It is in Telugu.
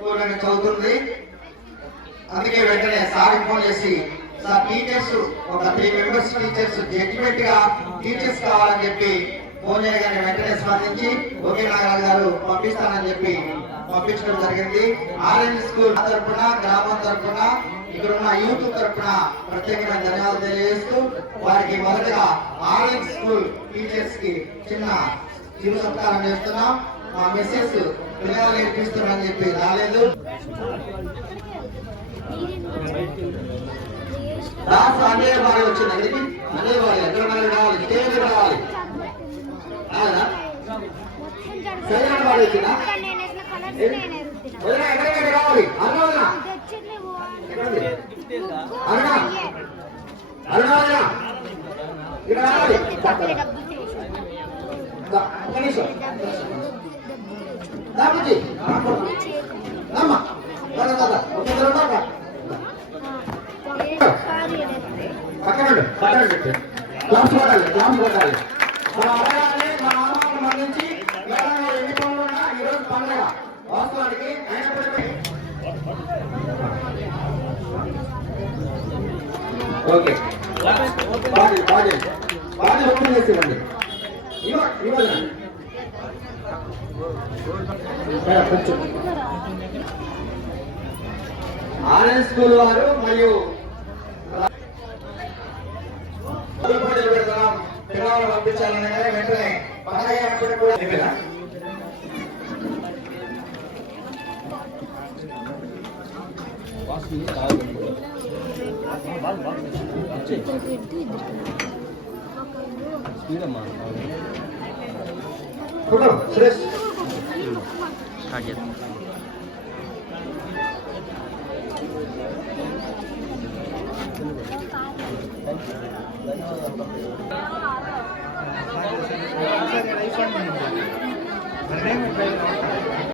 స్కూల్ అని చదువుతుంది. అందుకే వెంటనే సార్ ఫోన్ చేసి, సార్ టీచర్స్ ఒక 3 మెంబర్స్ టీచర్స్ జడ్జిమెంట్ గా టీచర్స్ కావాలని చెప్పి ఫోన్ చేయగానే వెంటనే స్పందించి ఓకే నాగరాజు గారు పంపిస్తానని చెప్పి పంపించడం జరిగింది. ఆరెంజ్ స్కూల్ తరఫున, గ్రామం తరఫున, ఇక్కడ ఉన్న యూత్ తరఫున ప్రత్యేకమైన ధన్యవాదాలు తెలియజేస్తూ వారికి మొదటగా ఆరెంజ్ స్కూల్ టీచర్స్ కి చిన్న చిరు సత్కారం చేస్తున్నాం. మా మెసేజ్ పిల్లలు నేర్పిస్తున్నారని చెప్పి రాలేదు. రాష్ట్ర అనే వారి వచ్చింది అక్కడికి, అనే వారి ఎక్కడ రావాలి, స్టేజ్ రావాలి. సరైన వాడు వచ్చిందా ఎక్కడికి రావాలి? అరుణ అరుణ అరుణ ఇక్కడ రావాలి. క్లాస్ కొట్టాలి, క్లాస్ కొట్టాలి. మా అమ్మ నుంచి ఎన్ని పనులు ఉన్నా ఈరోజు పండుగ వాస్తవానికి అయినప్పటికీ ఓకే బాగా ఓపెన్ చేసేవండి. ఆర్ఎన్ స్కూల్ వారు మరియు పెడతాం పిల్లలు పంపించాలని వెంటనే పండుగ కూడా సురేష్